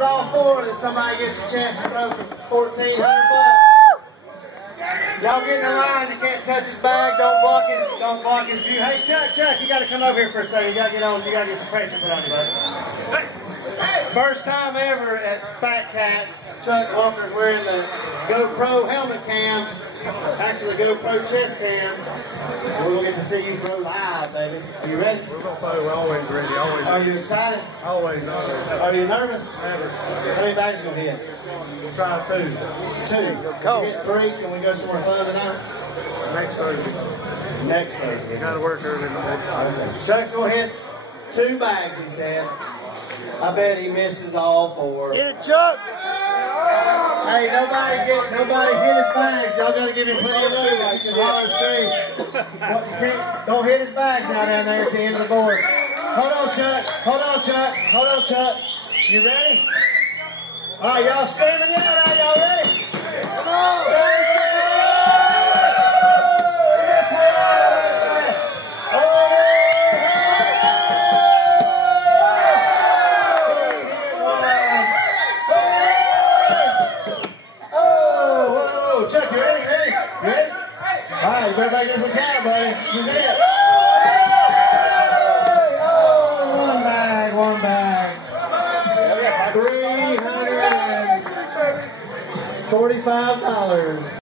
All four that somebody gets a chance to throw for $1,400. Y'all get in the line. You can't touch his bag. Don't block his view. Hey, Chuck, you got to come over here for a second. You got to get on. You got to get some pressure put on you, buddy. First time ever at Fat Cats, Chuck Walker's wearing the GoPro helmet cam. Actually, the GoPro chest cam. We're going to get to see you throw live, baby. Are you ready? We're going to throw. We're always ready. Always. Are you excited? Always. Are you nervous? Never. How many bags going to hit? We'll try 2. 2. Go. Hit 3. Can we go somewhere fun tonight? Next Thursday. Next Thursday. You got to work early in the morning. Okay. Chuck's going to hit 2 bags, he said. I bet he misses all 4. Get it, Chuck! Hey, nobody hit his bags. Y'all got to give him plenty of room. If you can holler straight. Don't hit his bags now down there at the end of the board. Hold on, Chuck. Hold on, Chuck. Hold on, Chuck. You ready? All right, y'all screaming yet? Are y'all ready? Come on. Chuck, you ready? Ready? All right, you better make this one count, buddy. This is it. Oh, one bag. $345.